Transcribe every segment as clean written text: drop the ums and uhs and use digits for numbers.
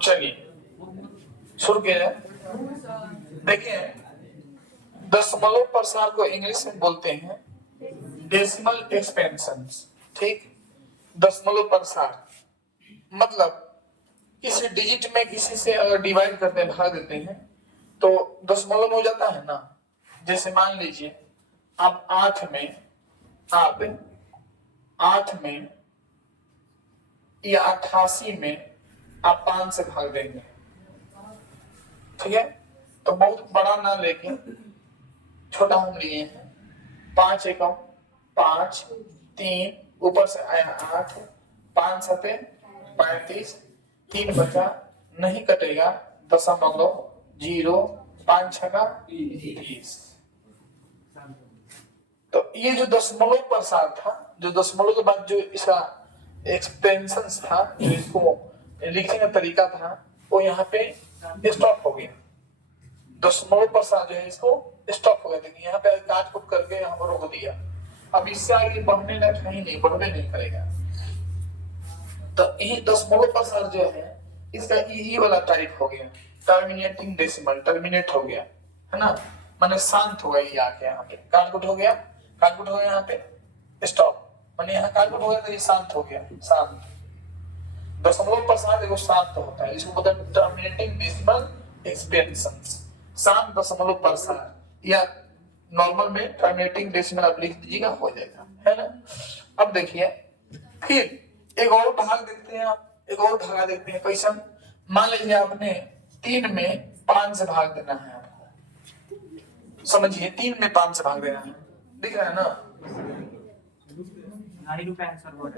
चलिए शुरू किया जाए। देखिए, दशमलव प्रसार को इंग्लिश में बोलते हैं डेसिमल एक्सपेंशन। ठीक, दशमलव प्रसार मतलब किसी डिजिट में किसी से अगर डिवाइड करते हैं, भाग देते हैं, तो दशमलव में हो जाता है ना। जैसे मान लीजिए आप 8 में या 88 में आप 5 से भाग देंगे। ठीक है, तो बहुत बड़ा ना लेके छोटा हम लिए हैं। 5 एकम 5, 3 ऊपर से आया 8, 5 सते 35, 3 बचा, नहीं कटेगा, 0.5 छका 30। तो ये जो दशमलव प्रसार था, जो दशमलव के बाद जो इसका एक्सपेंशन था, जो इसको लिखने का तरीका था, वो यहाँ पे स्टॉप हो गया। दशमलव प्रसार जो है इसको स्टॉप हो गया। देखिए यहाँ पे काट कुट करके हम रोक दिया। अब इससे आगे बढ़ने ना कहीं नहीं, बढ़ने नहीं करेगा। तो यही दशमलव प्रसार जो है इसका ये वाला टाइप हो गया, टर्मिनेटिंग डेसिमल, टर्मिनेट हो गया, है ना, माने शांत हो गया। आके यहाँ पे काटकुट हो गया, काटकुट हो गया, यहाँ पे स्टॉप, माने यहाँ काटकुट हो गया तो ये शांत हो गया। शांत दशमलव प्रसार देखो शांत होता है, इसको बोलते हैं टर्मिनेटिंग डेसिमल एक्सपेंशन, शांत दशमलव प्रसार। या नॉर्मल में टर्मिनेटिंग डेसिमल आप लिख दीजिएगा, हो जाएगा, है ना। अब देखिए फिर एक और भाग देखते हैं, आप एक और भागा देखते हैं। कैसा, मान लीजिए आपने 3 में 5 से भाग देना है आपको। समझिए 3 में 5 से भाग देना है, दिख रहा है ना,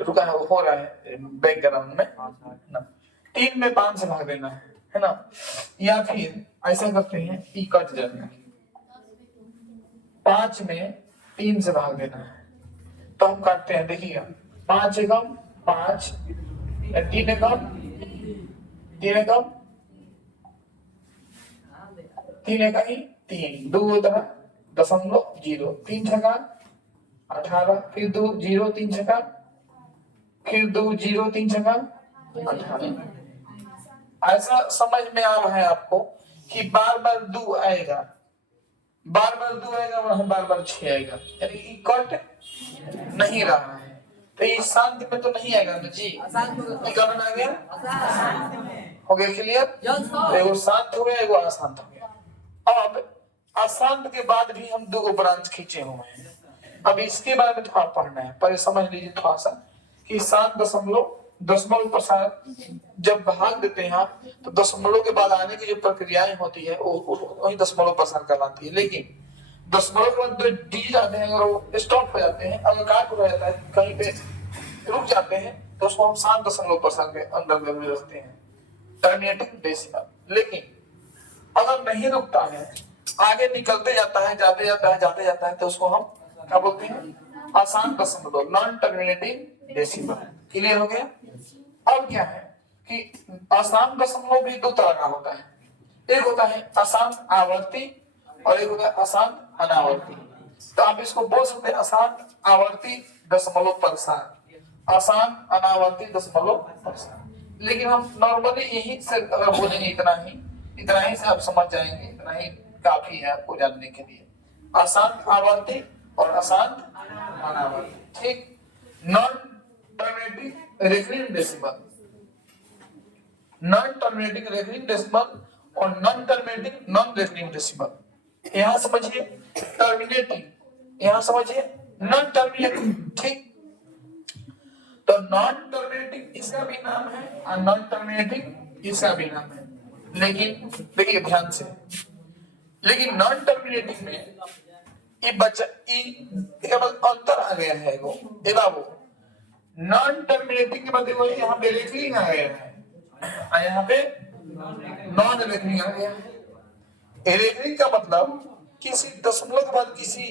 रुका है, वो हो रहा है बैकग्राउंड में ना। 3 में 5 से भाग देना है ना। या फिर ऐसा करते हैं, ई कट जाएगा, 5 में 3 से भाग देना है, तो हम काटते हैं। देखिएगा 5 एकम 5, 3 एकम 3 एकम 3 इकाई 3, 2 दशमलव 0, 3 छका 18, फिर 2 0 3 छका, फिर 2 0 3 छका 18। ऐसा समझ में आ रहा है आपको कि बार बार 2 आएगा, बार बार 2 आएगा, वहां बार बार 6 आएगा, यानी कट नहीं रहा है। तो ये शांत में तो नहीं आएगा ना जी, कौन आ गया, हो गया क्लियर। एगो शांत हो गया, एगो अशांत हो गया। अब अशांत के बाद भी हम 2 ब्रांच खींचे हुए हैं। अब इसके बारे में थोड़ा पढ़ना है, पर समझ लीजिए थोड़ा सा कि शांत दशमलव प्रसार जब भाग देते हैं आप, तो दशमलव के बाद आने की जो प्रक्रियाएं होती है वही दशमलव प्रसार कहलाती है। लेकिन दशमलव के बाद जो डिजिट आते हैं, अगर वो स्टॉप हो जाते हैं, अगर काट हो जाता है, कहीं पे रुक जाते हैं, तो उसको हम शांत दशमलव प्रसार के अंदर में रखते हैं, टर्मिनेटिंग डेसिमल। लेकिन अगर नहीं रुकता है, आगे निकलते जाता है, जाते जाता है, तो उसको हम क्या बोलते हैं, अशांत दशमलव, नॉन टर्मिनेटिंग डेसिमल। क्लियर हो गया। अब क्या है कि अशांत दशमलव भी 2 तरह का होता है, एक होता है अशांत आवर्ती और एक होता है अशांत अनावर्ती। तो आप इसको बोल सकते हैं अशांत आवर्ती दशमलव प्रसार, अशांत अनावर्ती दशमलव प्रसार। लेकिन हम नॉर्मली यही से अगर बोलेंगे, इतना ही से आप समझ जाएंगे, इतना ही काफी है आपको जानने के लिए। अशांत आवर्ती और अशांत अनावर्ती। ठीक, non terminating repeating decimal, non terminating repeating decimal और non terminating non repeating decimal. यहां समझिए टर्मिनेटिंग, यहां समझिए नॉन टर्मिनेटिंग। ठीक, तो नॉन टर्मिनेटिंग इसका भी नाम है और नॉन टर्मिनेटिंग इसका भी नाम है। लेकिन देखिए ध्यान से, लेकिन नॉन टर्मिनेटिंग में ये बच्चा अंतर आ गया है। वो बाबू नॉन टर्मिनेटिंग के बाद यहाँ पे रेफरिंग आ गया है, यहाँ पे नॉन रेफरिंग आ गया है। रेफरिंग का मतलब किसी दशमलव के बाद किसी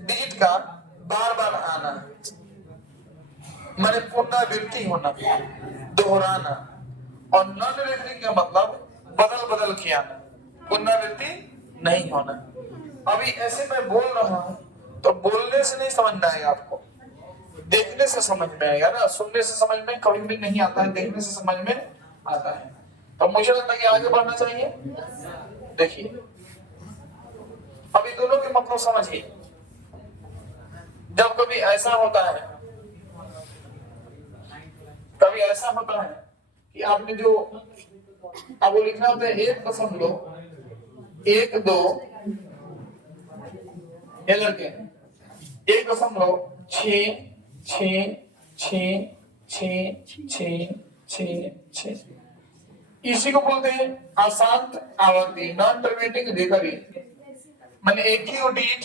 डिजिट का बार बार आना, माने पुनरावृत्ति होना, दोहराना। और नॉन रेफरिंग का मतलब बदल बदल के आना, पुनरावृत्ति नहीं होना। अभी ऐसे मैं बोल रहा हूं तो बोलने से नहीं समझ में आएगा आपको, देखने से समझ में आएगा ना, सुनने से समझ में कभी भी नहीं आता है, देखने से समझ में आता है। तो मुझे लगता है कि आगे बढ़ना चाहिए। देखिए अभी दोनों के मतलब समझिए। जब कभी ऐसा होता है, कभी ऐसा होता है कि आपने जो आपको लिखना होता है 1.12, ये लड़के 1.6666666, इसी को बोलते हैं अशांत आवर्ती, नॉन टर्मिनेटिंग रिकरिंग। मैंने एक ही डिजिट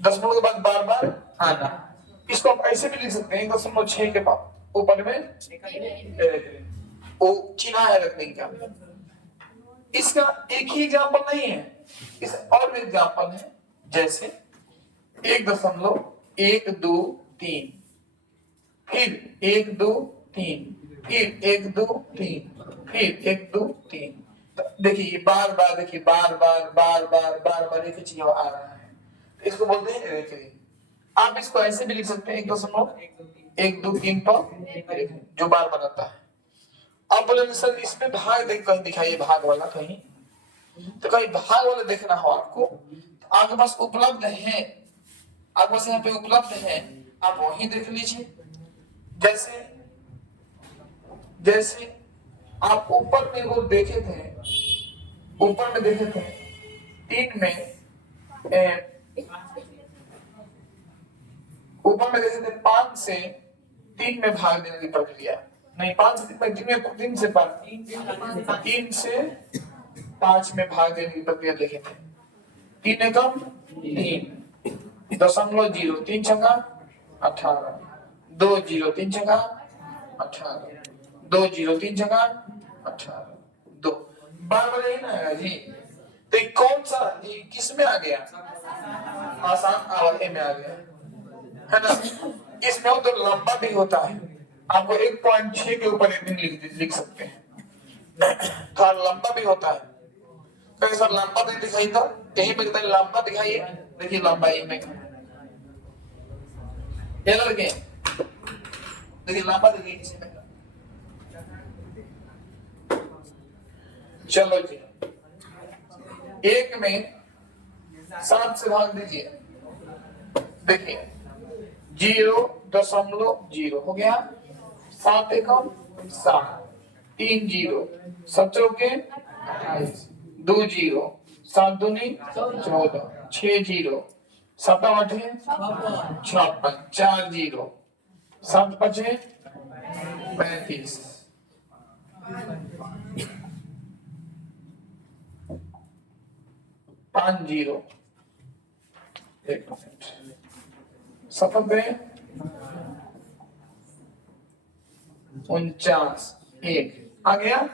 दशमलव के बाद बार बार आना। इसको आप ऐसे भी लिख सकते हैं 1.6 के बाद ऊपर में वो चिन्ह है रखने का। इसका एक ही एग्जाम्पल नहीं है, इस और भी एग्जाम्पल है। जैसे 1.123, फिर 123, फिर 123, फिर 123। देखिए बार बार, देखिए बार बार एक ही चीज आ रहा है, इसको बोलते हैं रेकरिंग। आप इसको ऐसे भी लिख सकते हैं 1.123 पर जो बार बनाता है। अब बोले सर इसमें भाग देख, कहीं दिखाइए भाग वाला कहीं, तो कहीं भाग वाला देखना हो आपको तो आपके पास उपलब्ध है, आपके पास यहाँ पे उपलब्ध है, आप वहीं देख लीजिए। जैसे जैसे आप ऊपर में वो देखे थे, ऊपर में देखे थे 3 में, ऊपर में देखे थे 5 से 3 में भाग देने की प्रक्रिया, नहीं 5 से 3 से 5 में भाग देने की प्रक्रिया देखे थे। 3 एकम 3, 0.03 छक्का 18, 2.03 छक्का 18, 2.03 छक्का 18, 2 बार बार यही ना आएगा जी। तो कौन सा किस में आ गया? आसान आवर्ती में आ गया है ना। इसमें तो लंबा भी होता है, आपको 1.6 के ऊपर लिख सकते हैं, थोड़ा लंबा भी होता है। कहीं सर लंबा नहीं दिखाई, तो यही में कहते हैं लंबा दिखाइए। देखिए लंबा यही में ये लड़के, देखिए लंबा देखिए किसी में। चलो जी, 1 में 7 से भाग दीजिए। देखिए 0.0 हो गया, 7 एकम 7, 3 0, 7 चौके 28, 2 0, 7 दूनी 14, 6 0, 7 8 56, 4 0, 7 5 35, 5 0, 7 49, 1 आ गया।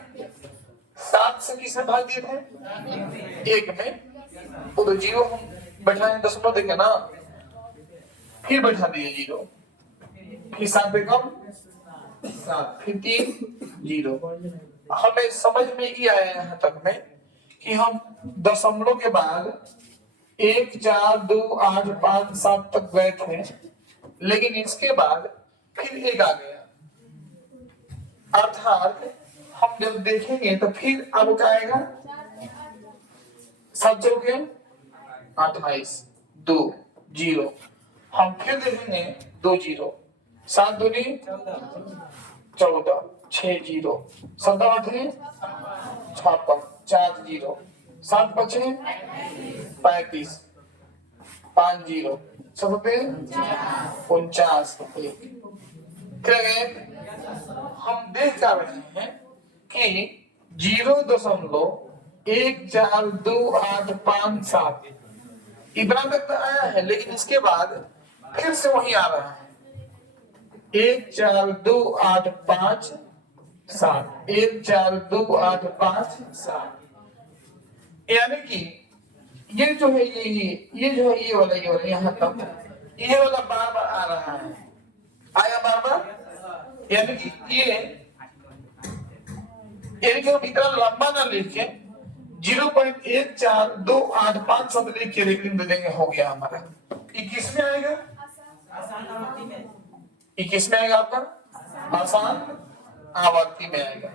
7 से किसने भाग दिए थे? 1 में, वो तो 0 हम बैठाए दशमलव देखे ना, फिर बैठा दिए 0, फिर 7 एकम 7, फिर 3 0। हमें समझ में ही आया यहाँ तक में कि हम दशमलव के बाद 1 4 2 8 5 7 तक गए थे, लेकिन इसके बाद फिर 1 आ गया। अर्थात हम जब देखेंगे तो फिर अब क्या आएगा? 7 चौके 28, 2 0, हम फिर देखेंगे 2 0, 7 दूनी 14, 6 0, 7 8 56, 4 0, 7 5 35, 5 0, 7 49, 1। हम देख पा रहे हैं कि 0.14285 इतना तक तो आया है, लेकिन इसके बाद फिर से वही आ रहा है 14285 14285, यानी कि ये जो है ये जो है ये वाला यहाँ तक ये वाला बार बार आ रहा है, आया बार बार। यानी कि ये हम इतना लंबा ना लिख के 0.14285 शब्द लिख के रेकरिंग दे देंगे, हो गया हमारा। 21 में आएगा, आसान आवर्ती में 21 में आएगा आपका आसान आवर्ती में आएगा।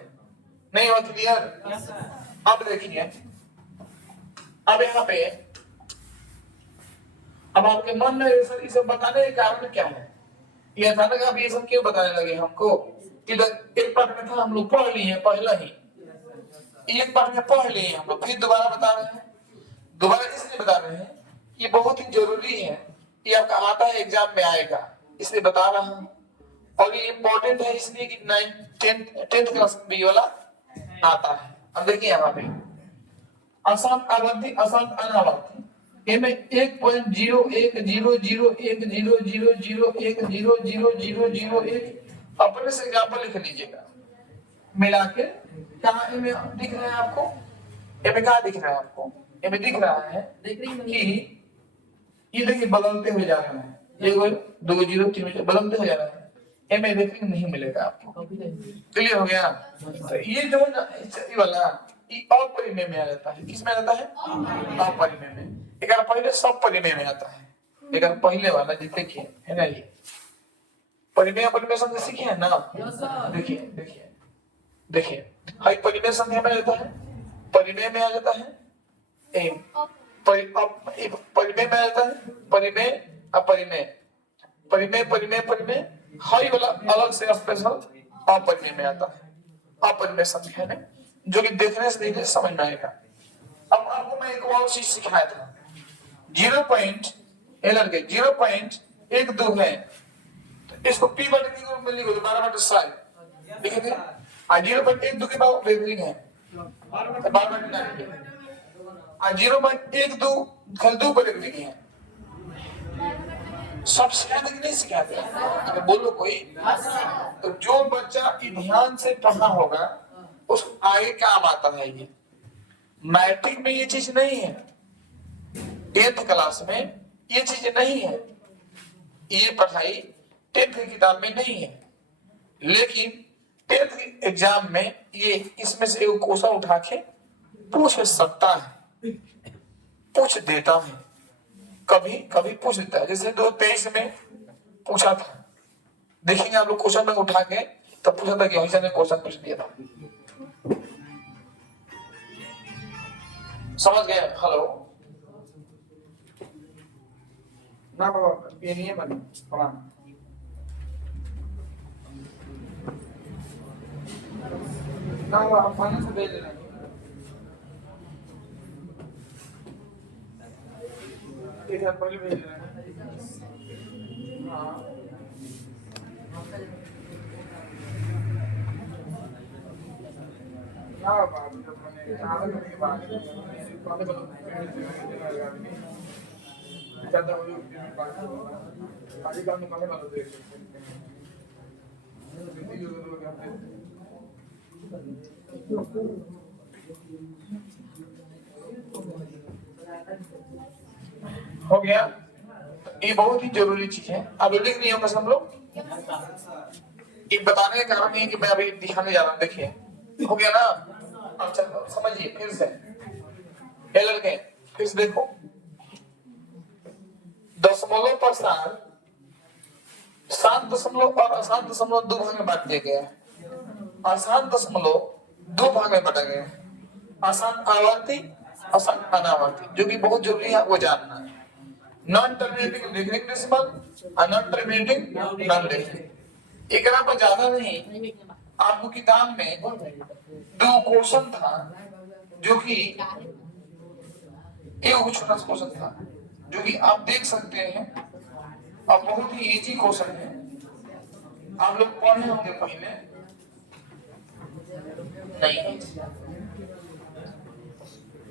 नहीं हो क्लियर? अब देखिए, अब यहाँ पे अब आपके मन में सर इसे बताने का कारण क्या है? ये अचानक आप ये सब क्यों बताने लगे हमको? इधर एक पार्ट में था, हम लोग पढ़ लिए पहला ही, एक पार्ट में पढ़ लिए हम लोग, फिर दोबारा बता रहे हैं। दोबारा इसलिए बता रहे हैं, ये बहुत ही जरूरी है, ये आपका आता है एग्जाम में आएगा, इसलिए बता रहा हूं। और ये इम्पोर्टेंट है इसलिए कि 10th क्लास में भी वाला आता है। अब देखिए यहाँ पे आसान आवर्ती आसान अनावर्ती, इनमें 1.010010000100001 अपने से एग्जाम्पल लिख लीजिएगा मिला के। कहाँ इनमें दिख रहा है आपको? इनमें कहाँ दिख रहा है आपको? इनमें दिख रहा है कि ये देखिए बदलते हुए जा रहे हैं, 1 2 0 3 बदलते हुए जा रहे हैं। इनमें देखने नहीं मिलेगा आपको। क्लियर हो गया? तो ये जो है ना ये वाला ये अपरिमेय में आ जाता है। किस में आ जाता है? अपरिमेय में। एक पहले सब परिमेय में आता है, एक पहले वाला जो देखिए है ना, ये परिमेय अपरिमेय संख्या सीखे हैं ना? देखिए देखिए देखिए, हाई परिमेय संख्या में आ जाता है, परिमेय में आ जाता है, परिमेय में आ जाता है, परिमेय अपरिमेय, परिमेय परिमेय परिमेय, हाई वाला अलग से स्पेशल अपरिमेय में आता है, अपरिमेय संख्या में, जो कि देखने से देखने समझ में आएगा। अब आपको मैं एक और चीज सिखाया था, 0.12 है, तो इसको p बटे q के रूप में लिखो, 12/7 लिखे थे। 0.12 के बाद रेगुलरिंग है, 12/9 है। 0.12 खाली 2 पर रेगुलरिंग है, सब सिखाने की नहीं सिखाते। अगर बोलो कोई, तो जो बच्चा ध्यान से पढ़ा होगा उस आगे काम आता है। ये मैट्रिक में ये चीज नहीं है, 10th क्लास में ये चीज नहीं है, ये पढ़ाई 10th की किताब में नहीं है, लेकिन 10th एग्जाम में ये इसमें से एक क्वेश्चन उठा के पूछ सकता है, पूछ देता है, कभी कभी पूछ देता है। जैसे 2023 में पूछा था, देखेंगे आप लोग क्वेश्चन में उठा के, तब पूछा था कि हमेशा ने क्वेश्चन पूछ दिया था। समझ गए? हेलो ना बाबा, ये नहीं है बने पढ़ा ना बाबा, हम खाने से भेज रहे हैं। एक बार पहले भेज रहे हैं। हाँ ना बाबा, जब मैंने आदत करने के बाद पहले ज्यादा हो आज काम में कहे बात देख हो गया। ये बहुत ही जरूरी चीज है, अब लिख नहीं होगा सब लोग। एक बताने का कारण ये है कि मैं अभी दिखाने जा रहा हूँ, देखिए हो गया ना। अब चलो समझिए फिर से, ये लड़के फिर से देखो, दशमलव पर 7.2 और अशांत दशमलव 2 भाग में बांट दिया गया है। अशांत दशमलव 2 भाग में बांटा गया है, अशांत आवर्ती अशांत अनावर्ती, जो कि बहुत जरूरी है वो जानना है। नॉन टर्मिनेटिंग लिविंग डेसिमल और नॉन टर्मिनेटिंग नॉन लिविंग। एक पर ज्यादा नहीं, आपको किताब में 2 क्वेश्चन था, जो कि एक छोटा सा क्वेश्चन था, जो कि आप देख सकते हैं, अब बहुत ही इजी क्वेश्चन है, आप लोग पढ़े होंगे पहले नहीं।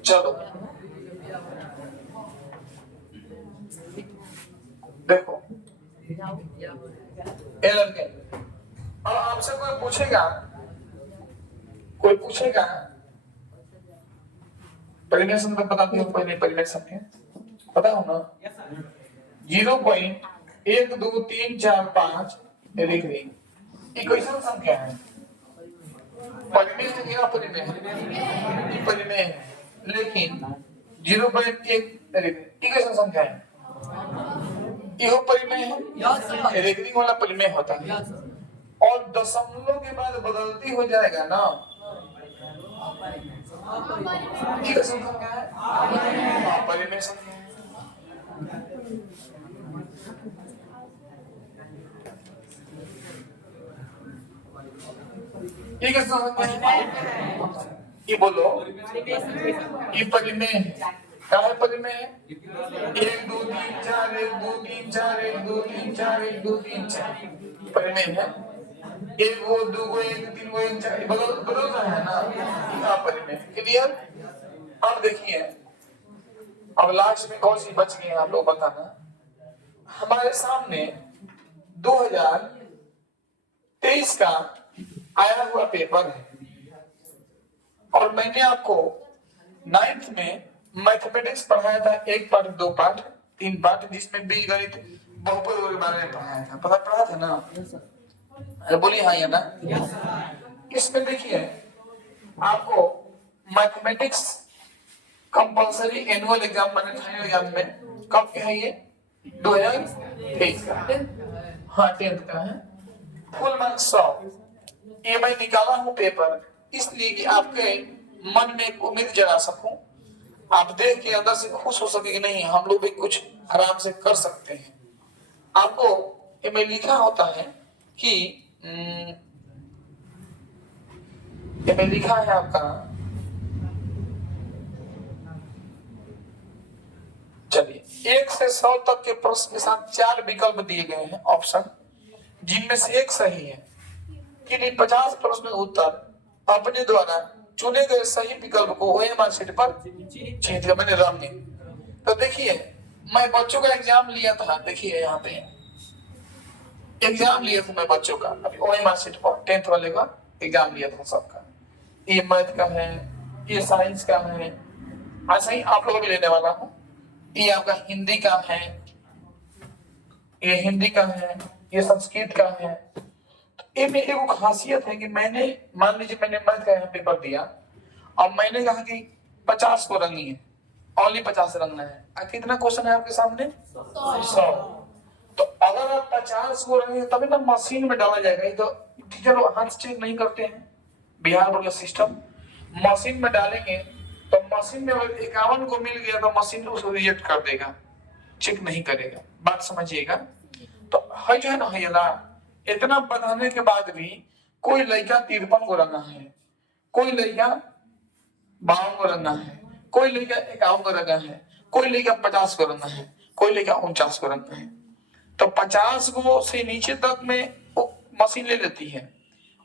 चलो देखो, अब आपसे कोई पूछेगा परिमेय संख्या बताती हो, पहले परिमेय संख्या पता हो ना? 0.1234 लिख दी, इक्वेशन संख्या है, परिमेय है या अपरिमेय है? परिमेय है, लेकिन 0.1 इक्वेशन संख्या है। यो परिमेय है, Yes, sir. रेगरिंग वाला परिमेय होता है। Yes, sir. और दशमलव के बाद बदलती हो जाएगा ना, ये संख्या है परिमेय संख्या है। ये कैसा संख्या है? ये बोलो, ये परिमेय है। क्या है परिमेय है? 1 2 3 4 1 2 3 4 1 2 3 4 1 2 3 4 परिमेय है। 1 वो 2 वो 1 3 वो 1 4 बदल रहा है ना, ये परिमेय। क्लियर? अब देखिए, अब लास्ट में कौन सी बच गई आप लोग बताना। हमारे सामने 2023 का आया हुआ पेपर है और मैंने आपको 9th में मैथमेटिक्स पढ़ाया था, 1 पाठ 2 पाठ 3 पाठ, जिसमें बीजगणित बहुपद के बारे में पढ़ाया था। पढ़ा था ना? अरे बोलिए हाँ या ना। इसमें देखिए आपको मैथमेटिक्स कंपल्सरी एनुअल एग्जाम माने फाइनल एग्जाम में कब के है ये? 2023 का। हाँ 10th का है। Full marks 100। ये मैं निकाला हूँ पेपर इसलिए कि आपके मन में एक उम्मीद जगा सकूं, आप देख के अंदर से खुश हो सके कि नहीं हम लोग भी कुछ आराम से कर सकते हैं। आपको ये में लिखा होता है कि ये में लिखा है आपका, चलिए 1 से 100 तक के प्रश्न के साथ 4 विकल्प दिए गए हैं ऑप्शन, जिनमें से एक सही है। कि 50 प्रश्न उत्तर अपने द्वारा चुने गए सही विकल्प को ओएमआर शीट पर छींट दिया मैंने रनिंग। तो देखिए मैं बच्चों का एग्जाम लिया था, देखिए यहाँ पे एग्जाम लिया था मैं बच्चों का, अभी ओएमआर शीट पर 10th वाले का एग्जाम लिया था सबका। ये मैथ का है, ये साइंस का है, ऐसा ही आप लोग भी लेने वाला हूँ। ये आपका हिंदी का है, ये हिंदी का है, ये संस्कृत का है। इनमें एक खासियत है कि मैंने मान लीजिए मैंने मैथ का यहाँ पेपर दिया और मैंने कहा कि 50 को रंगी है, ओनली 50 रंगना है। कितना क्वेश्चन है आपके सामने? 100। तो अगर आप 50 को रंगे तभी ना मशीन में डाला जाएगा। ये तो टीचर हाथ चेक नहीं करते हैं बिहार बोर्ड का सिस्टम। मशीन में डालेंगे तो मशीन में अगर 51 को मिल गया तो मशीन उसको रिजेक्ट कर देगा, चेक नहीं करेगा। बात समझिएगा। तो है जो है ना हयला, इतना बताने के बाद भी कोई लड़का 53 को रंगा है, कोई लड़का 52 को रंगा है, कोई लड़का 51 को रंगा है, कोई लड़का 50 को रंगा है, कोई लड़का 49 को रंगा है। तो 50 को से नीचे तक में वो मशीन ले लेती है,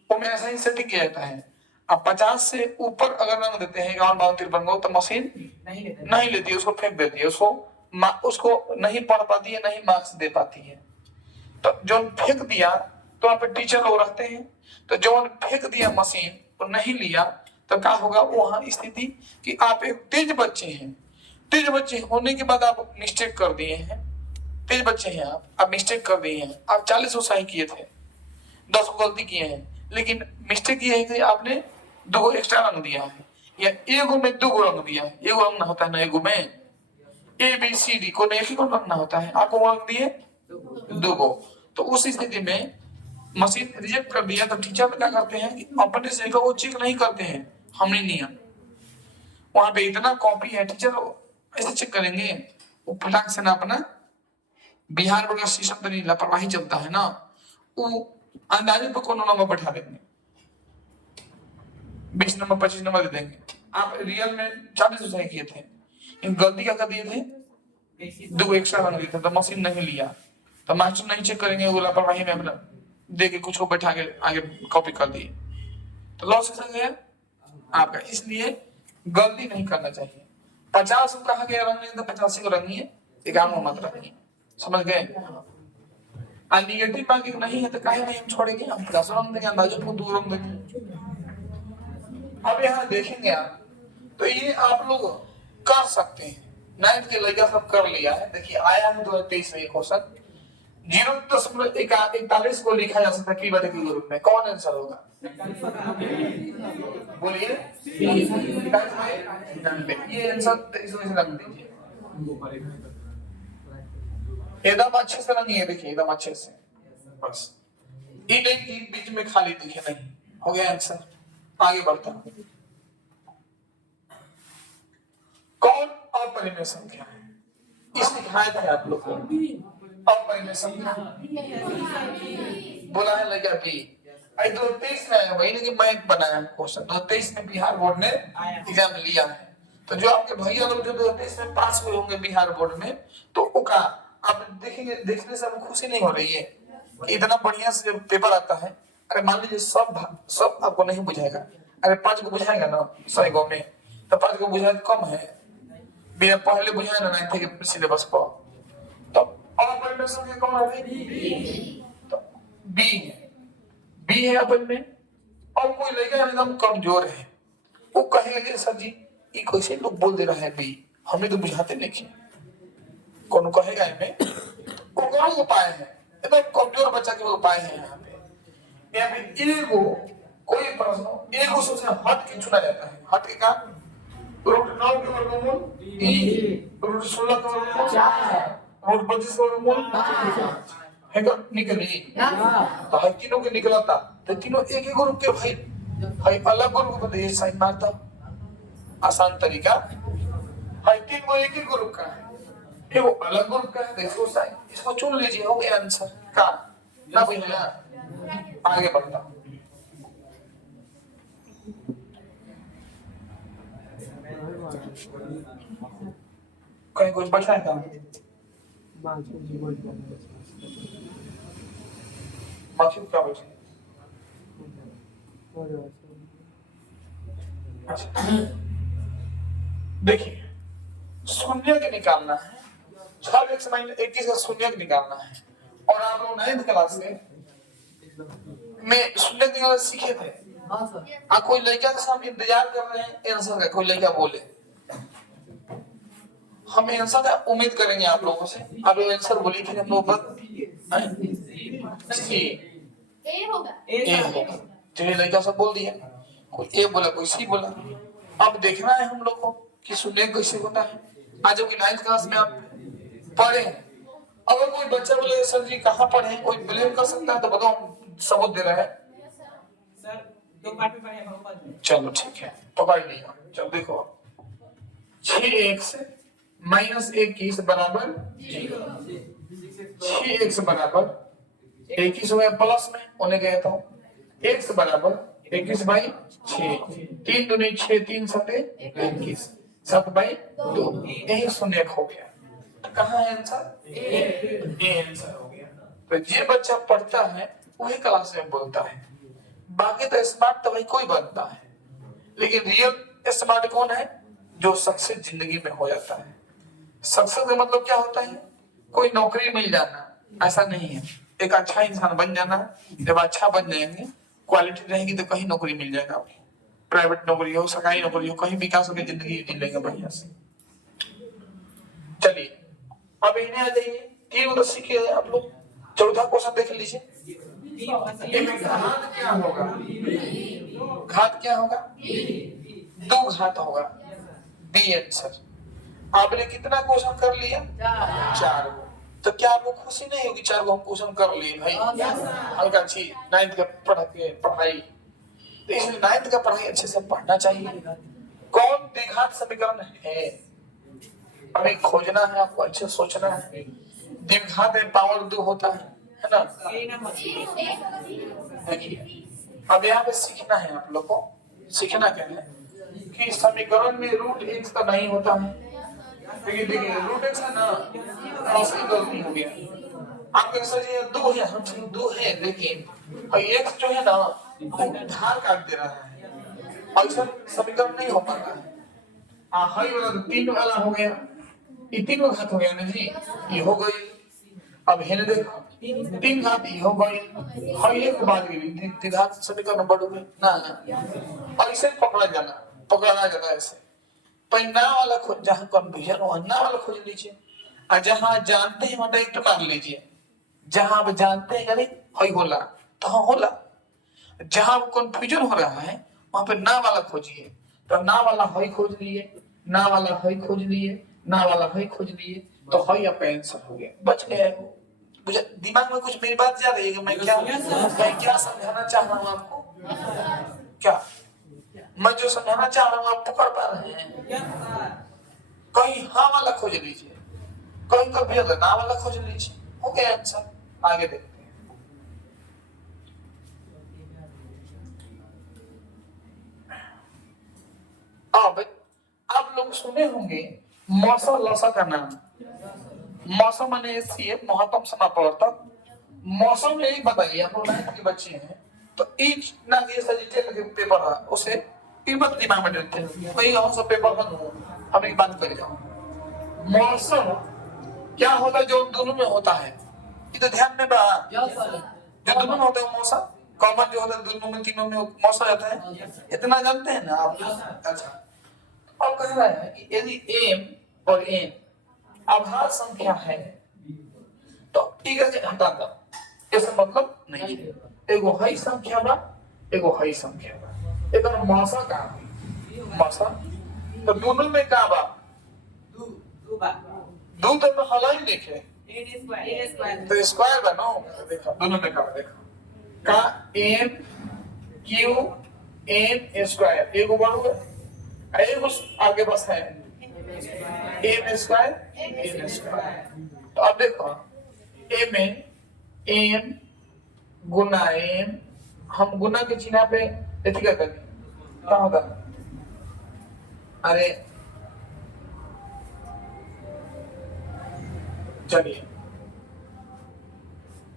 वो में ऐसा ही सेटिंग किया जाता है। अब 50 से ऊपर अगर रंग देते हैं 51 52 53 को तो मशीन नहीं लेती, उसको फेंक देती है, उसको नहीं पढ़ पाती है, नहीं मार्क्स दे पाती है। तो जो फेंक दिया तो वहां पे टीचर लोग रहते हैं, तो जो फेंक दिया मशीन और नहीं लिया तो क्या होगा वहां स्थिति कि आप एक तेज बच्चे हैं, तेज बच्चे होने के बाद आप मिस्टेक कर दिए हैं, तेज बच्चे हैं आप मिस्टेक कर दिए हैं। आप 40 को सही किए थे, 10 को गलती किए हैं, लेकिन मिस्टेक ये है कि आपने 2 एक्स्ट्रा रंग दिया है या एगो में 2 रंग दिया है। एगो रंग ना होता है ना, एगो में ABCD को एक ही को रंगना होता है, आपको रंग दिए 2 को। तो उस स्थिति में मशीन रिजेक्ट कर दिया तो टीचर क्या करते हैं कि अपने से वो चेक नहीं करते हैं, हमने नियम वहां पे इतना कॉपी है, टीचर ऐसे चेक करेंगे वो फटाक से ना अपना बिहार बोर्ड का सिस्टम तो नहीं लापरवाही चलता है ना, वो अंदाजे पर कोनो नंबर बैठा देंगे, 20 नंबर 25 नंबर दे देंगे। आप रियल में 40 सही किए थे, इन गलती क्या कर दिए थे? 2 एक्स्ट्रा बन गए थे, तो मशीन नहीं लिया तो मास्टर नहीं चेक करेंगे, वो लापरवाही में अपना दे के कुछ को बैठा के आगे कॉपी कर दिए, तो लॉस हो गया आपका। इसलिए गलती नहीं करना चाहिए। 50 को कहा गया रंगने तो 85 को रंगिए, 51 मत रंगिए, समझ गए? नेगेटिव मार्किंग नहीं है तो काहे नहीं हम छोड़ेंगे, हम 50 रंग देंगे, अंदाजन को 2 रंग देंगे। अब यहाँ देखेंगे आप तो ये आप लोग कर सकते हैं, 9th के लड़का सब कर लिया है। देखिए आया है 2023 में क्वेश्चन 0.41 को लिखा जा सकता है बटे के रूप में, कौन आंसर होगा? बोलिए ये आंसर इसमें से रख दीजिए। एकदम अच्छे से नहीं है, देखिए एकदम अच्छे से, बस ये नहीं कि बीच में खाली दिखे, नहीं। हो गया आंसर। आगे बढ़ता हूं। कौन अपरिमेय संख्या है? इस शिकायत है आप लोग को। अपरिमेय संख्या बोला है लगा बी। 2023 में आया, वही नहीं कि मैं बनाया क्वेश्चन। 2023 में बिहार बोर्ड ने एग्जाम लिया है। तो जो आपके भैया लोग जो 2023 में पास हुए होंगे बिहार बोर्ड में, तो उका आप देखेंगे, देखने से हमको खुशी नहीं हो रही है कि इतना बढ़िया से जब पेपर आता है। अरे मान लीजिए सब आपको नहीं बुझाएगा, अरे 5 को बुझाएगा ना 100 गो में, तो 5 को बुझाए कम है। बिना पहले बुझाए ना 9th के सिलेबस पर, तो अपरिमेय संख्या कौन है भाई? तो बी है। बी है अपन में। और कोई लड़का एकदम कमजोर है, वो कहेगा सर जी ये कैसे लोग बोल दे रहा है बी, हमें तो बुझाते नहीं। कौन कहेगा इनमें? वो कौन उपाय है? एकदम कमजोर बच्चा के उपाय है यहाँ पे। यहाँ पे एगो कोई प्रश्न एगो सबसे हट के चुना जाता है। हट के का? √9 के वर्गमूल 3, √16 के वर्गमूल 4, √25 के वर्गमूल 5 है। तो निकली तो है तीनों के निकला था। तो तीनों एक एक ग्रुप के भाई, भाई अलग ग्रुप में साइन मारता। आसान तरीका है। तीन को एक ही ग्रुप का है, ये वो अलग ग्रुप का है, देखो साइन, इसको चुन लीजिए, हो गया आंसर का ना भैया। आगे बढ़ता कहीं कुछ बचा है क्या? बाकी क्या बचे? अच्छा देखिए, शून्य के निकालना है। 6x - 21 का शून्य निकालना है। और आप लोग 9th क्लास में शून्य निकालना सीखे थे। कोई लड़का के सामने इंतजार कर रहे हैं आंसर का, कोई लड़का बोले, हम आंसर का उम्मीद करेंगे आप लोगों से। आप लोग आंसर बोलिए, फिर हम लोग ए होगा। जो लड़का सब बोल दिया, कोई ए बोला कोई सी बोला। अब देखना है हम लोग को कि शून्य कैसे होता है। आज जो कि 9th क्लास में आप पढ़े, अगर कोई बच्चा बोले सर जी कहाँ पढ़े, कोई ब्लेम कर सकता है तो बताओ, सबूत दे रहा है सर 2 पार्ट में पढ़े बहुपद में। चलो ठीक है, पकड़ लिया। चलो देखो, 6x - 21 बराबर 0। 6x बराबर 21 हुआ प्लस में होने गया था। x बराबर 21/6, 3 दूनी 6, 3 सते 21, 7/2, यही शून्य हो गया। कहाँ है आंसर? ए आंसर हो गया। तो ये बच्चा पढ़ता है वही क्लास में बोलता है। बाकी तो स्मार्ट तो भाई कोई बनता है, लेकिन रियल स्मार्ट कौन है? जो सक्सेस जिंदगी में हो जाता है। सक्सेस का मतलब क्या होता है? कोई नौकरी मिल जाना, ऐसा नहीं है। एक अच्छा इंसान बन जाना। जब अच्छा बन जाएंगे, क्वालिटी रहेगी तो कहीं नौकरी मिल जाएगा। प्राइवेट नौकरी हो, सरकारी नौकरी हो, कहीं विकास होकर जिंदगी जी लेंगे बढ़िया से। चलिए अब इन्हें आ जाइए। 3 तो सीखे आप लोग। चौथा क्वेश्चन देख लीजिए। घात क्या होगा? घात क्या होगा? 2 घात होगा। B answer. आपने कितना क्वेश्चन कर लिया? 4 को। तो क्या आपको खुशी नहीं होगी 4 को हम क्वेश्चन कर लिए भाई? हल्का अच्छी 9th का पढ़ाई, तो इसलिए 9th का पढ़ाई अच्छे से पढ़ना चाहिए। कौन द्विघात समीकरण है अभी खोजना है आपको, अच्छे सोचना है। द्विघात में पावर 2 होता है ना? देखिए अब यहाँ पे सीखना है आप लोग को। सीखना क्या है कि समीकरण में √x तो नहीं होता है। देखिए √x है ना, असली गलती हो गया। आपके सर जी 2 है, हम 2 है, लेकिन x जो है ना धार काट दे रहा है। ऐसा समीकरण नहीं हो पाता है। हाई वाला तो 3 वाला हो गया, ये 3 घात हो गया ना जी, ये हो गई। अब हेने देखो 3 घात ये हो गई। हाई एक बात की द्विघात समीकरण बढ़ोगे ना ना, ऐसे पकड़ा जाना ऐसे। ना वाला खोज, जहां कंफ्यूजन हो ना वाला खोज लीजिए, और जहां जानते हैं वहां डायरेक्ट मान लीजिए। जहां आप जानते हैं अरे हई होला तो हाँ होला, जहां कंफ्यूजन हो रहा है वहां पे ना वाला खोजिए। तो ना वाला हई खोज लिए, ना वाला हई खोज लिए, ना वाला हई खोज लिए, तो हई आपका आंसर हो गया, बच गया है वो। मुझे दिमाग में कुछ मेरी बात जा रही है कि मैं क्या समझाना चाह रहा हूँ आपको? क्या मैं जो समझाना चाह रहा हूँ आप पकड़ पा रहे हैं? कहीं हाँ वाला खोज लीजिए, कहीं कभी अगर ना वाला खोज लीजिए, हो गया आंसर। आगे देखते हैं। अब आप लोग सुने होंगे मौसा लसा का नाम। मौसम माने सी महत्तम समापवर्तक। मौसम में ही बताइए, आप लोग 9th के बच्चे हैं तो ईच ना ये सजिटेल के पेपर है उसे कीमत दिमाग में रखते हैं। कोई और सब पेपर बन हो हम एक बात कर जाओ। मौसम क्या होता है जो दोनों में होता है? ये तो ध्यान में बा जो दोनों में होता है मौसम कॉमन जो होता है दोनों में तीनों में मौसम रहता है, इतना जानते हैं ना आप? अच्छा, अब कह रहा है कि यदि m और n आधार संख्या है तो ठीक है हटा दो, ऐसा मतलब नहीं है। एगो हई संख्या बा, एगो हई संख्या बा, एक और मौसा का मौसा तो दोनों में का बा दो तो में हलाई लिखे तो स्क्वायर बनो। देखो दोनों में का देखो का m q n स्क्वायर एगो बराबर एगो आगे बस है m स्क्वायर n स्क्वायर। तो अब देखो m गुना m, हम गुना के चिन्ह पे इतनी क्या करें क्या होगा? अरे चलिए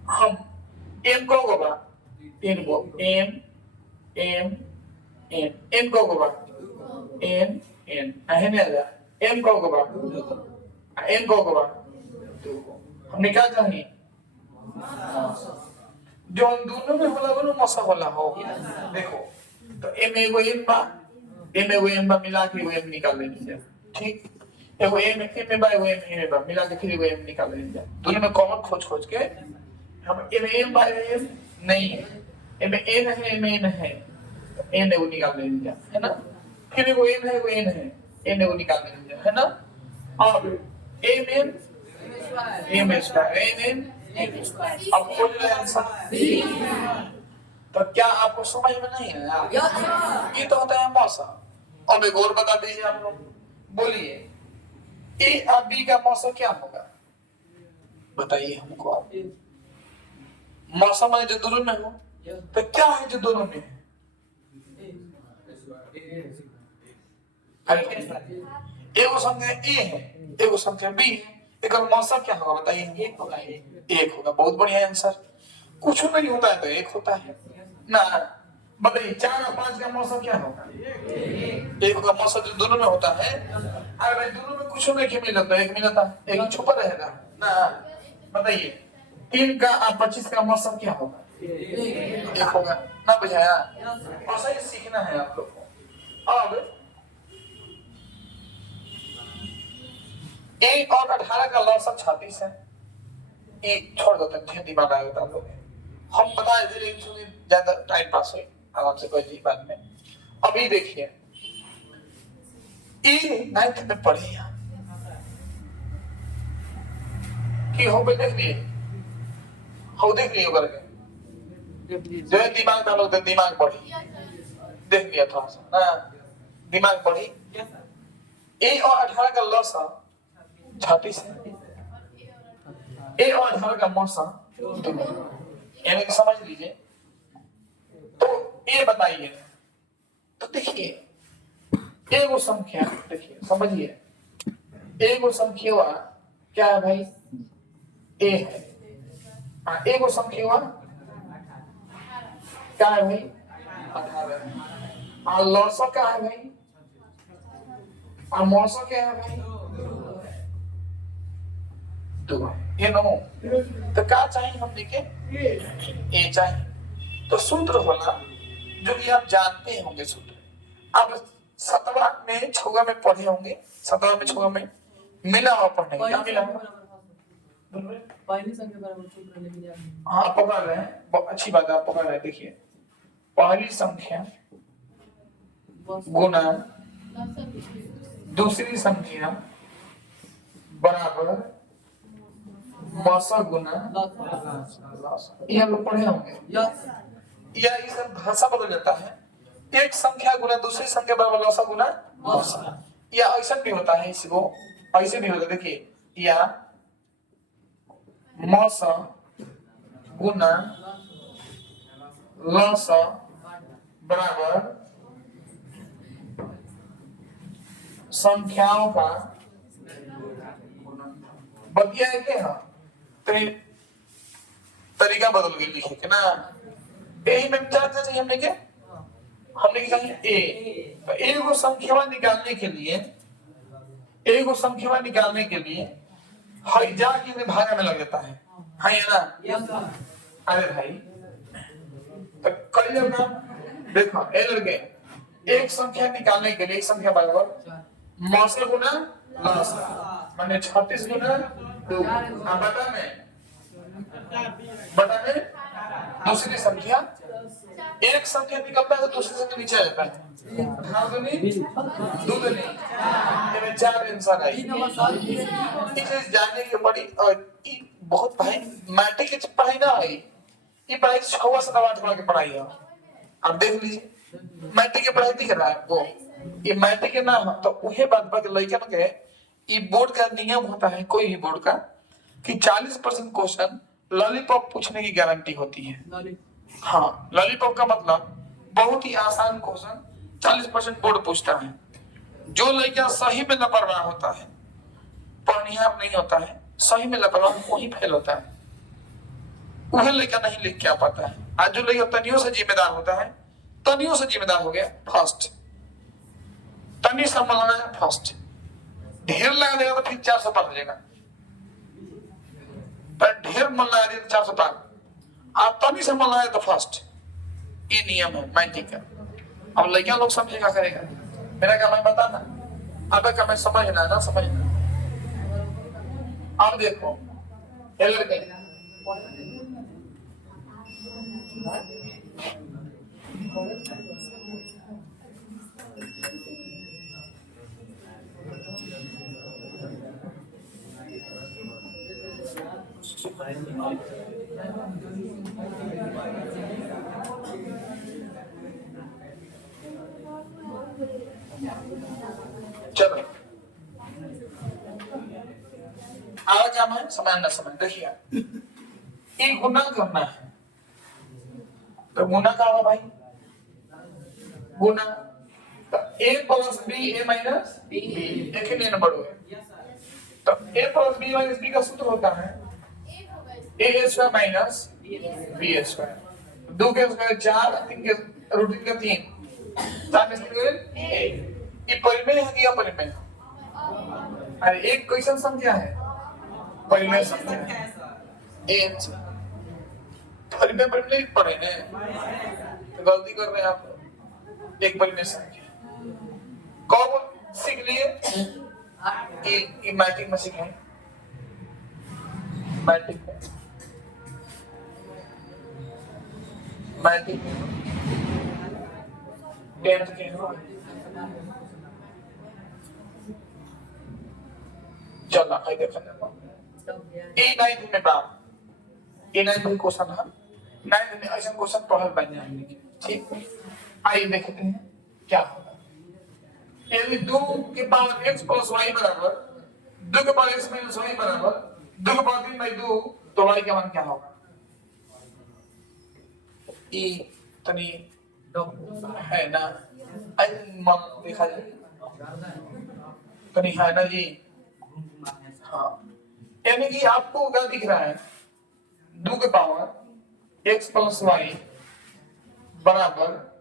हम m को होगा तीन को m m m m को होगा n n है ना m को होगा n को होगा हमने क्या चाहिए जो दोनों में होला वो मौसा होला हो। देखो तो m एगो m बा मिला के एगो m निकाल लेंगे, ठीक? एगो m बा एगो m बा मिला के फिर एगो m निकाल लेंगे। दोनों में कॉमन खोज के हम m बा m नहीं है, m n है m n है तो n एगो निकाल लेंगे, है ना? फिर एगो m है एगो n है, n एगो निकाल लेंगे, है ना? अब m स्क्वायर n अब खोज रहे आंसर। तो क्या आपको समझ में नहीं आया? ये तो होता है मौसम। अब एक और बता दीजिए आप लोग, बोलिए ए और बी का मौसम क्या होगा? बताइए हमको आप। मौसम है जो दोनों में हो तो क्या है जो दोनों में है? एगो संख्या ए है एगो संख्या बी है, एक मौसम क्या होगा बताइए? एक होगा। बहुत बढ़िया आंसर। कुछ नहीं होता है तो एक होता है ना। बताइए 4 और 5 का मौसम क्या होगा? एक होगा मौसम जो दोनों में होता है। अगर भाई दोनों में कुछ नहीं मिला तो एक मिलता है, एक छुपा रहेगा ना। बताइए 3 का और 25 का मौसम क्या होगा? एक होगा ना। बुझाया? ऐसा ही सीखना है आप लोग को। अब 1 और 18 का लौसक 36 है। एक छोड़ दो तक दिमाग आएगा आप लोग। हम बता देते हैं ज्यादा टाइम पास हो आराम से कोई बात में। अभी देखिए ए 9th में पढ़े यहाँ कि हो पे देख लिए हो देख लिए करके जो है दिमाग में लोग दिमाग पढ़ी देख लिया थोड़ा सा ना दिमाग पढ़ी। ए और 18 का लौसक 36 है। ए और 18 का मौसम यानी कि समझ लीजिए। तो ए बताइए तो देखिए एगो संख्या देखिए समझिए एगो संख्या क्या है भाई? ए है। एगो संख्या क्या है भाई? 18। और लौसक क्या है भाई? और मौसम क्या है भाई? 2। ये नो तो क्या चाहिए हम देखे? ए चाहिए। तो सूत्र होला जो कि आप जानते होंगे सूत्र। अब 7वां में 6वां में पढ़े होंगे। 7वां में 6वां में मिला हुआ पढ़ने क्या मिला हुआ? पहली संख्या बराबर सूत्र लेके जाएंगे। हाँ पकड़ रहे हैं, बहुत अच्छी बात है आप पकड़ रहे हैं। देखिए पहली संख्या गुना दूसरी संख्या बराबर मौसा गुना ये हम लोग पढ़े होंगे। यस या ये सब भाषा बदल जाता है। एक संख्या गुना दूसरी संख्या बराबर लसा गुना मौसा। या ऐसा भी होता है, इसको ऐसे भी होता है, देखिए या मौसा गुना लसा बराबर संख्याओं का बदिया है क्या? तरीका बदल गई लिखे के ना। यही में क्या चाहिए हमने क्या? हमने क्या कहा ए। तो ए को संख्या निकालने के लिए, ए को संख्या निकालने के लिए हैजा की भागा में लग जाता है ये ना। अरे भाई तो कई जगह देखो ए लड़के, एक संख्या निकालने के लिए एक संख्या बराबर मौसा गुना लसा माने 36 गुना 2 बटा में दूसरी संख्या। एक संख्या निकलता है तो दूसरी संख्या नीचे आ जाता है। दूध 4 इंसान आई। इसे जानने की बड़ी बहुत भाई मैट्रिक की पढ़ाई ना आई, ये पढ़ाई 6वां 7वां 8वां की पढ़ाई है। आप देख लीजिए मैट्रिक की पढ़ाई दिख रहा है आपको, ये मैट्रिक के नाम तो उहे बात बा के लइकन के ये बोर्ड का नियम होता है कोई भी बोर्ड का कि 40% क्वेश्चन लॉलीपॉप पूछने की गारंटी होती है। हाँ, लॉलीपॉप का मतलब बहुत ही आसान क्वेश्चन 40% बोर्ड पूछता है। जो लड़का सही में लापरवाह होता है, पढ़निहार नहीं होता है, सही में लापरवाह वही फेल होता है। वह लड़का नहीं लिख के आ पाता है। आज जो लड़का तनियों से जिम्मेदार होता है, तनियों से जिम्मेदार हो गया फर्स्ट, तनी संभालना है फर्स्ट, ढेर लगा देगा तो फिर 400 पार हो जाएगा। पर ढेर मन लगा दिया तो 400 पार, आप तनी संभालना है तो फर्स्ट। ये नियम है मैट्रिक का। अब लड़कियां लोग समझेगा करेगा, मेरा काम है बताना, अब का मैं समझना ना समझना। अब देखो ये लड़के चलो आगे क्या है समझ ना समझ। देखिए एक गुना करना है तो गुना का होगा भाई गुना तो a plus b a minus b एक ही नंबर हुए तो a plus b minus b का सूत्र होता है a square minus b square. 2 के स्क्वायर 4, 3 के रूट 3 का 3, 4 में से a। ये परिमेय है कि अपरिमेय? अरे एक क्वेश्चन संख्या है परिमेय संख्या a परिमेय परिमेय पढ़े हैं तो गलती कर रहे हैं आप। एक परिमेय संख्या कब सीख लिए? ये मैट्रिक में सीखे, मैट्रिक में टेंथ के चलना है देखना ए 9 में बात ए 9 में क्वेश्चन है 9 में ऐसा क्वेश्चन पढ़ल बन जाएंगे। ठीक आइए देखते हैं क्या होगा। यदि 2 के पावर x प्लस y बराबर 2 के पावर x माइनस y बराबर 2 के पावर 3/2 तो y का मान क्या होगा? ई तनी है ना मन देखा जाए तनी है ना जी। हाँ यानी कि आपको क्या दिख रहा है 2 के पावर x प्लस y बराबर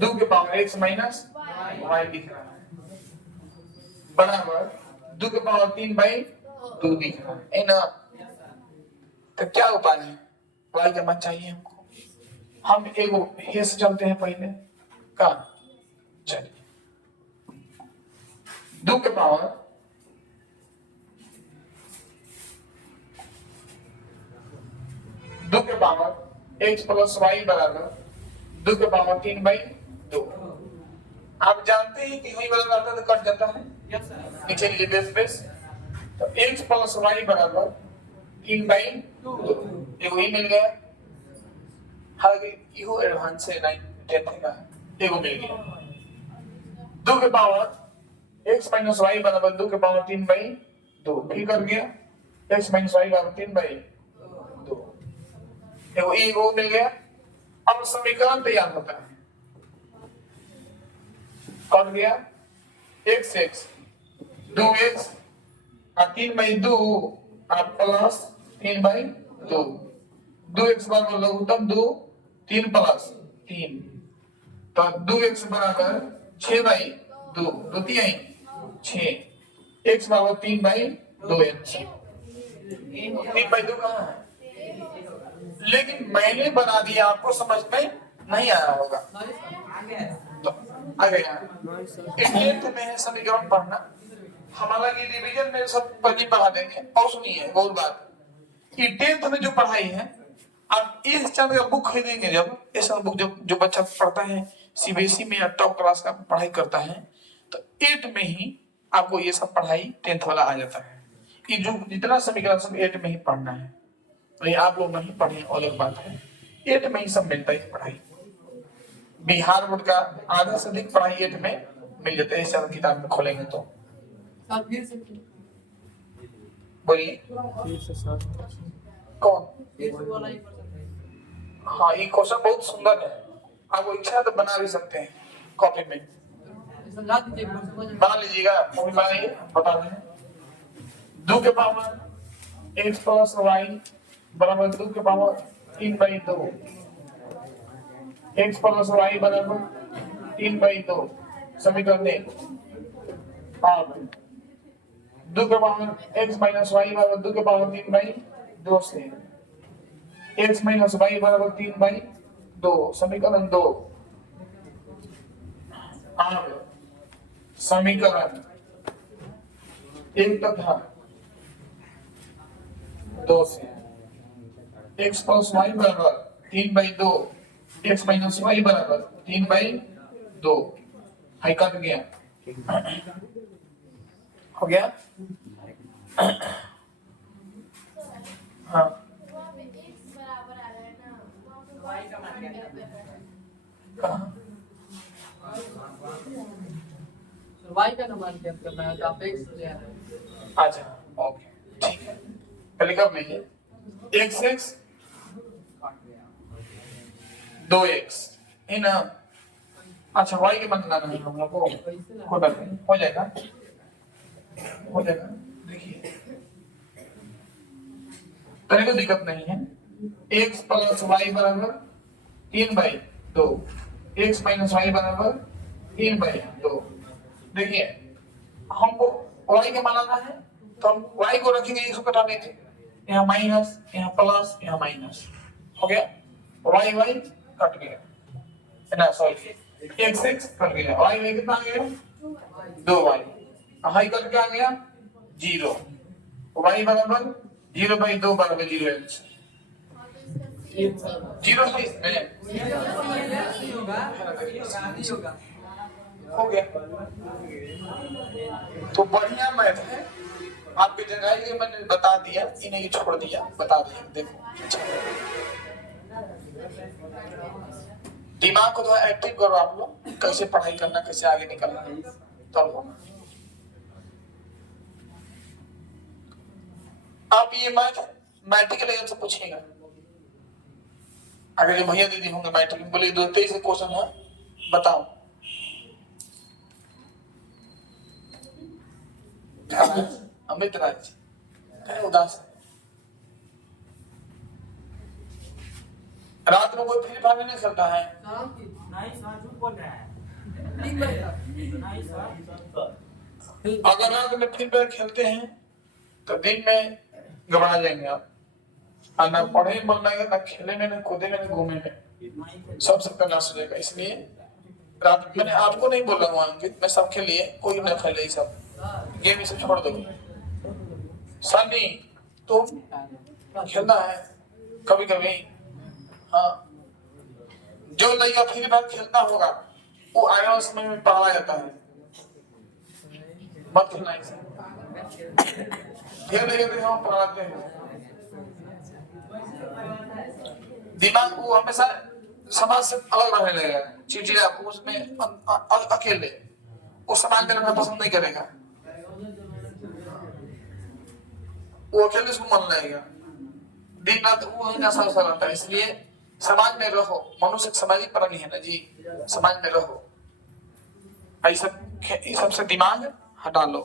2 के पावर x माइनस y दिख रहा है बराबर 2 के पावर 3/2 दिख रहा है ना। तो क्या उपाय है? y का मान चाहिए हमको। हम एगो हेस चलते हैं पहले का चलिए 2 के पावर x प्लस y बराबर 2 के पावर 3/2। आप जानते हैं कि वही बराबर आता है तो कट जाता है नीचे नीचे बेस बेस तो x प्लस वाई बराबर 3/2 एगो ही मिल गया। हालांकि इहो एडवांस है 9 10th का एगो मिल गया। 2 के पावर x माइनस वाई बराबर 2 के पावर 3/2 ठीक कर गया। x माइनस वाई बराबर 3/2 एगो मिल गया। अब समीकरण तैयार होता है। कौन गया x 2x 3/2 प्लस 3/2 2x बराबर लघुत्तम 2 3 प्लस 3 तो 2x बराबर 6/2 2 3 6 x बराबर 3/2 3/2 कहाँ है? लेकिन मैंने बना दिया, आपको समझ में नहीं आया होगा तो आ गया। टेंथ में है समीकरण पढ़ना, हमारा ये रिवीजन में सब पढ़ी पढ़ा देंगे। और सुनिए बहुत बात कि टेंथ में जो पढ़ाई है, आप इस चैनल का बुक खरीदेंगे जब, इस बुक जो बच्चा पढ़ता है सीबीएसई में या टॉप क्लास का पढ़ाई करता है, तो 8 में ही आपको ये सब पढ़ाई 10th वाला आ जाता है। कि जो जितना समीकरण सब 8 में ही पढ़ना है, तो ये आप लोग नहीं पढ़े अलग बात है। 8 में ही सब मिलता है पढ़ाई। बिहार बोर्ड का आधा से अधिक पढ़ाई 8 में मिल जाता है। इस चैनल किताब में खोलेंगे तो बोलिए कौन? हाँ, ये क्वेश्चन बहुत सुंदर है, आपको इच्छा तो बना भी सकते हैं कॉपी में बना लीजिएगा। बनाइए, बता दें 2 के पावर x प्लस वाई बराबर 2 के पावर 3/2 x प्लस वाई बराबर 3/2 समीकरण 1। अब 2 के पावर x माइनस वाई बराबर 2 के पावर 3/2 से x माइनस वाई बराबर 3/2 समीकरण 2। अब समीकरण 1 तथा 2 से x प्लस वाई बराबर 3/2 x माइनस वाई बराबर 3/2 हाई कट गया, हो गया। हाँ वाई का मान क्या करना है? आप x ले आ रहे हैं। अच्छा ओके ठीक है, पहले कब लीजिए x 2x है ना। अच्छा y के मान लाना है हम लोग को, कोई बात नहीं, हो जाएगा हो जाएगा। देखिए कोई दिक्कत नहीं है। x प्लस वाई बराबर 3/2 x माइनस वाई बराबर 3/2। देखिए हमको y के मान लाना है, तो हम y को रखेंगे, x को घटा देंगे, यहाँ माइनस यहाँ प्लस यहाँ माइनस हो गया, y y कट गया है ना, सॉरी x x कट गया, y y कितना आ गया 2y, हाई कट के आ गया 0, y बराबर 0/2 बराबर 0x 0 है इसमें हो गया। तो बढ़िया मैथ है, आपके जगह ये मैंने बता दिया, इन्हें छोड़ दिया, बता दिया। देखो दिमाग को थोड़ा एक्टिव करो आप लोग, कैसे पढ़ाई करना, कैसे आगे निकलना है, तब होना। आप ये मैट्रिक के लेवल से पूछिएगा, अगर ये भैया दीदी होंगे मैट्रिक में, बोले 23 क्वेश्चन है बताओ, अमित राज उदास रात में कोई फ्री फायर नहीं खेलता है? नहीं सर, झूठ बोल रहा है। अगर रात में फ्री फायर खेलते हैं तो दिन में घबरा जाएंगे आप, और ना पढ़े मन लगेगा, ना खेले में, ना कूदे में, ना घूमे में, सब सबका नाश हो जाएगा। इसलिए रात मैंने आपको नहीं बोला हूँ अंकित, मैं सबके लिए, कोई ना खेले ये सब गेम, इसे छोड़ दो। सनी तुम खेलना है कभी कभी, हाँ जो लड़का फ्री फायर खेलता होगा वो आने वाले समय में पढ़ा जाता है, मत खेलना इसे। धीरे धीरे हम पढ़ाते हैं। दिमाग वो हमेशा समाज से अलग रहने लगेगा, चिड़चिड़ा, उसमें अकेले, वो समाज में रहना पसंद नहीं करेगा, वो अकेले उसको मन लगेगा, दिन रात वो नशा रहता है। इसलिए समाज में रहो, मनुष्य सामाजिक प्राणी है ना जी, समाज में रहो, इस सब से दिमाग हटा लो।